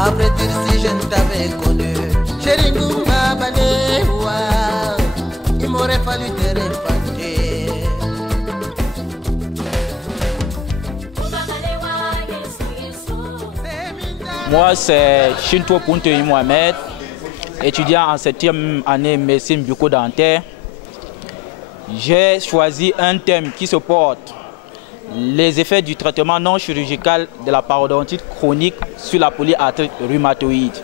Après dire si je ne t'avais connu, chérie Ngoumba Banewa, il m'aurait fallu te répanter. Moi, c'est Chinto Punteyi Mohamed, étudiant en 7e année médecine bucco-dentaire. J'ai choisi un thème qui se porte les effets du traitement non chirurgical de la parodontite chronique sur la polyarthrite rhumatoïde.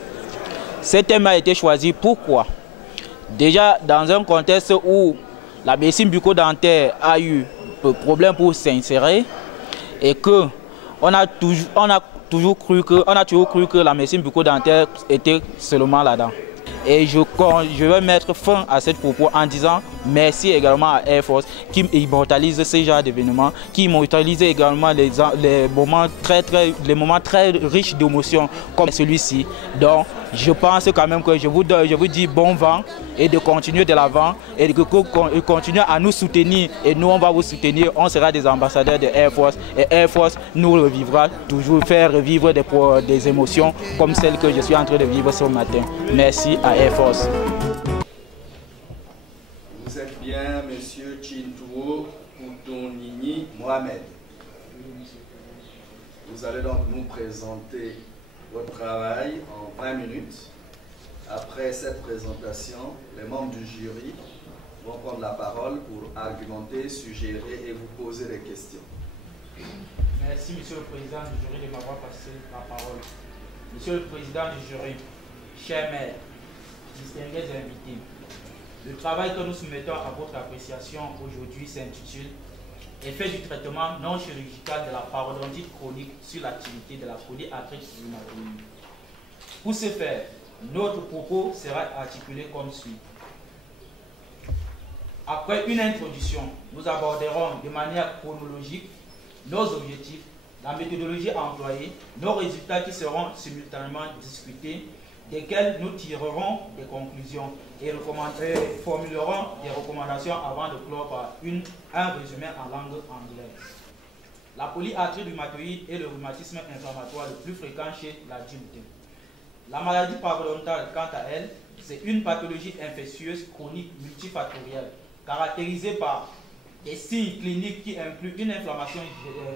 Ce thème a été choisi pourquoi? Déjà dans un contexte où la médecine bucco-dentaire a eu problème pour s'insérer et que on a toujours cru que la médecine bucco-dentaire était seulement là-dedans. Et je vais mettre fin à cette propos en disant merci également à Air Force qui immortalise ce genre d'événements, qui immortalise également les moments très riches d'émotions comme celui-ci. Donc je pense quand même que je vous dis bon vent et de continuer de l'avant et de continuer à nous soutenir. Et nous on va vous soutenir, on sera des ambassadeurs de Air Force et Air Force nous revivra, toujours faire revivre des émotions comme celles que je suis en train de vivre ce matin. Merci à Air Force. Vous êtes bien, monsieur Chinto Punteyi Mohamed. Vous allez donc nous présenter votre travail en 20 minutes. Après cette présentation, les membres du jury vont prendre la parole pour argumenter, suggérer et vous poser des questions. Merci, monsieur le président du jury, de m'avoir passé la parole. Monsieur le président du jury, chers maîtres, distingués invités, le travail que nous soumettons à votre appréciation aujourd'hui s'intitule « Effet du traitement non chirurgical de la parodontite chronique sur l'activité de la polyarthrite rhumatoïde ». Pour ce faire, notre propos sera articulé comme suit. Après une introduction, nous aborderons de manière chronologique nos objectifs, la méthodologie employée, nos résultats qui seront simultanément discutés, desquels nous tirerons des conclusions et formulerons des recommandations avant de clore par un résumé en langue anglaise. La polyarthrite rhumatoïde est le rhumatisme inflammatoire le plus fréquent chez l'adulte. La maladie parodontale, quant à elle, c'est une pathologie infectieuse chronique multifactorielle, caractérisée par des signes cliniques qui incluent une inflammation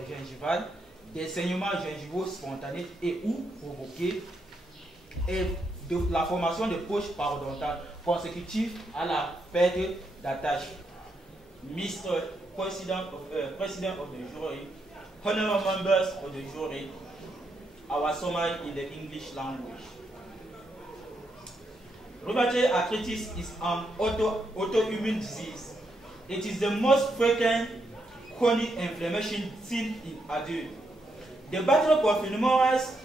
gingivale, des saignements gingivaux spontanés et ou provoqués, et de la formation de poches parodontales consécutives à la perte d'attache. Mr. President of the jury, honorable members of the jury, our summary in the English language. Rheumatoid arthritis is an autoimmune disease. It is the most frequent chronic inflammation seen in adults. The battle for Pseudomonas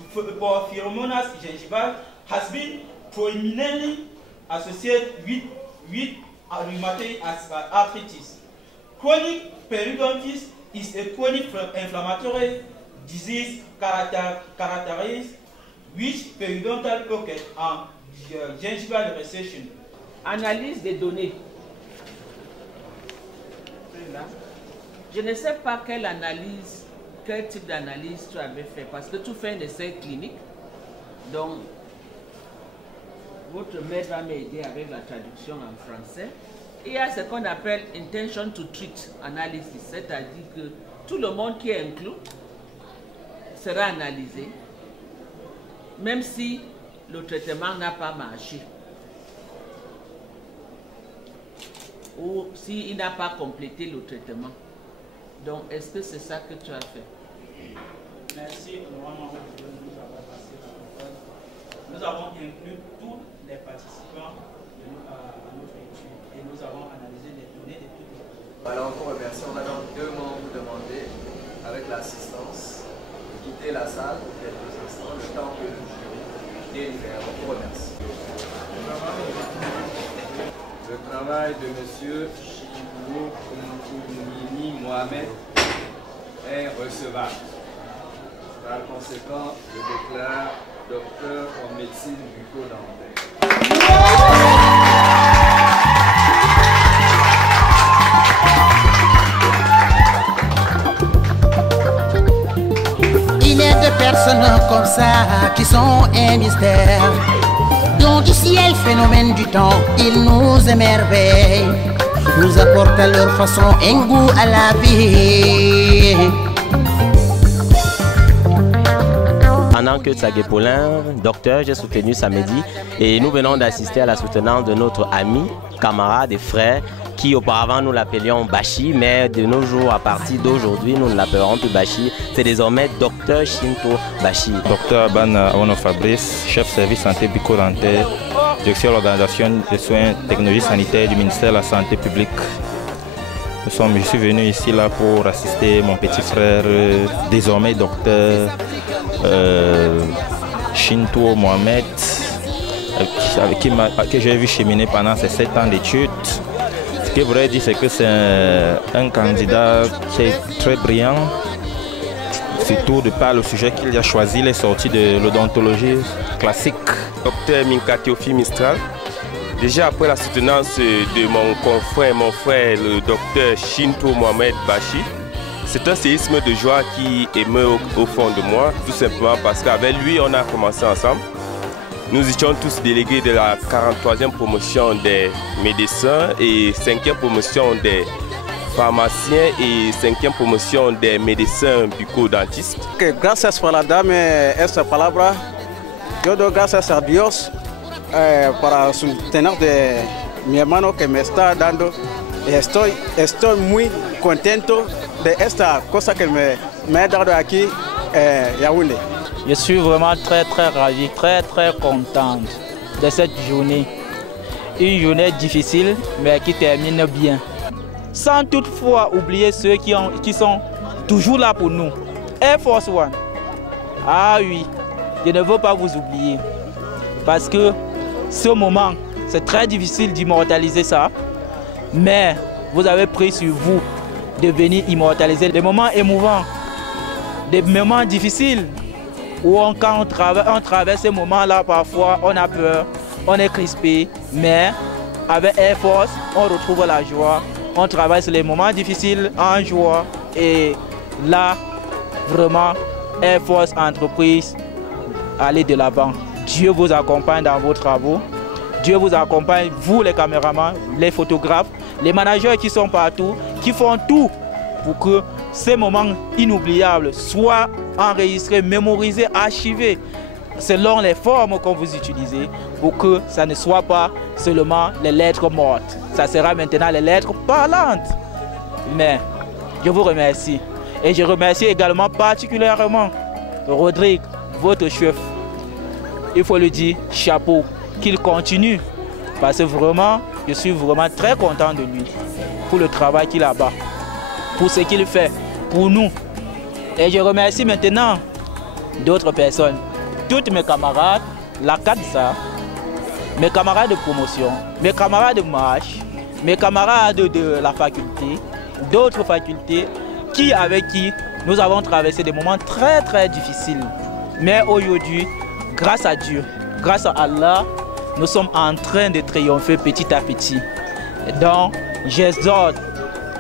gingival has been prominently associated with rheumatoid arthritis. Chronic periodontitis is a chronic inflammatory disease characterized with periodontal pocket and gingival recession. Analyse des données. Je ne sais pas quelle type d'analyse tu avais fait, parce que tu fais un essai clinique. Donc, votre maître va m'aider avec la traduction en français. Il y a ce qu'on appelle intention to treat analysis, c'est-à-dire que tout le monde qui est inclus sera analysé, même si le traitement n'a pas marché ou s'il n'a pas complété le traitement. Donc, est-ce que c'est ça que tu as fait? Merci, nous avons inclus tous les participants à notre étude et nous avons analysé les données de toutes les personnes. Alors, on vous remercie. On a donc deux membres demandés, avec l'assistance, de quitter la salle pour quelques instants, le temps que le jury délibère. On vous remercie. Le travail de M. Chinto Punteyi Mohamed est recevable. Par conséquent, je déclare docteur en médecine bucco-dentaire. Il est de personnes comme ça qui sont un mystère. Don du ciel, phénomène du temps, ils nous émerveillent, nous apportent à leur façon un goût à la vie. Pendant que Tsagé Paulin, docteur, j'ai soutenu samedi et nous venons d'assister à la soutenance de notre ami, camarade et frère qui auparavant nous l'appelions Bashi, mais de nos jours, à partir d'aujourd'hui, nous ne l'appellerons plus Bashi. C'est désormais docteur Shinto Bashi. Docteur Ban Awono Fabrice, chef service santé bucco-dentaire, direction de l'organisation des soins technologies sanitaires du ministère de la Santé publique. Je suis venu ici là pour assister mon petit frère, désormais docteur Shinto Mohamed, que j'ai vu cheminer pendant ces 7 ans d'études. Ce que je voudrais dire, c'est que c'est un candidat qui est très brillant, surtout de par le sujet qu'il a choisi, les sorties de l'odontologie classique. Docteur Minka Théophile Mistral. Déjà après la soutenance de mon confrère, mon frère, le docteur Shinto Mohamed Bashi, c'est un séisme de joie qui émeut au fond de moi, tout simplement parce qu'avec lui, on a commencé ensemble. Nous étions tous délégués de la 43e promotion des médecins et 5e promotion des pharmaciens et 5e promotion des médecins bucco-dentistes. Gracias por la darme esta palabra. Yo doy gracias a Dios para sostener de mi hermano que me está dando. Estoy muy contento de esta cosa que me ha dado aquí Yaoundé. Je suis vraiment très ravi, très contente de cette journée. Une journée difficile mais qui termine bien. Sans toutefois oublier ceux qui sont toujours là pour nous. Air Force One. Ah oui, je ne veux pas vous oublier. Parce que ce moment, c'est très difficile d'immortaliser ça. Mais vous avez pris sur vous de venir immortaliser des moments émouvants, des moments difficiles. Où quand on traverse ces moments-là, parfois on a peur, on est crispé, mais avec Air Force, on retrouve la joie. On traverse les moments difficiles en joie et là, vraiment, Air Force Entreprise, allez de l'avant. Dieu vous accompagne dans vos travaux. Dieu vous accompagne, vous les caméramans, les photographes, les managers qui sont partout, qui font tout pour que ces moments inoubliables soient enregistrés, mémorisés, archivés selon les formes que vous utilisez pour que ça ne soit pas seulement les lettres mortes. Ça sera maintenant les lettres parlantes. Mais je vous remercie. Et je remercie également particulièrement Rodrigue, votre chef. Il faut le dire, chapeau, qu'il continue. Parce que vraiment, je suis vraiment très content de lui pour le travail qu'il a bas, pour ce qu'il fait pour nous. Et je remercie maintenant d'autres personnes, toutes mes camarades, la CADSA, mes camarades de promotion, mes camarades de marche, mes camarades de la faculté, d'autres facultés avec qui nous avons traversé des moments très difficiles. Mais aujourd'hui, grâce à Dieu, grâce à Allah, nous sommes en train de triompher petit à petit. Donc, j'exhorte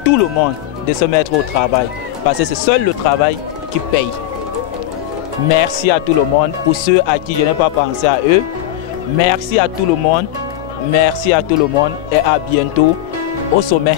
tout le monde de se mettre au travail. Parce que c'est seul le travail qui paye. Merci à tout le monde. Pour ceux à qui je n'ai pas pensé à eux, merci à tout le monde. Merci à tout le monde et à bientôt au sommet.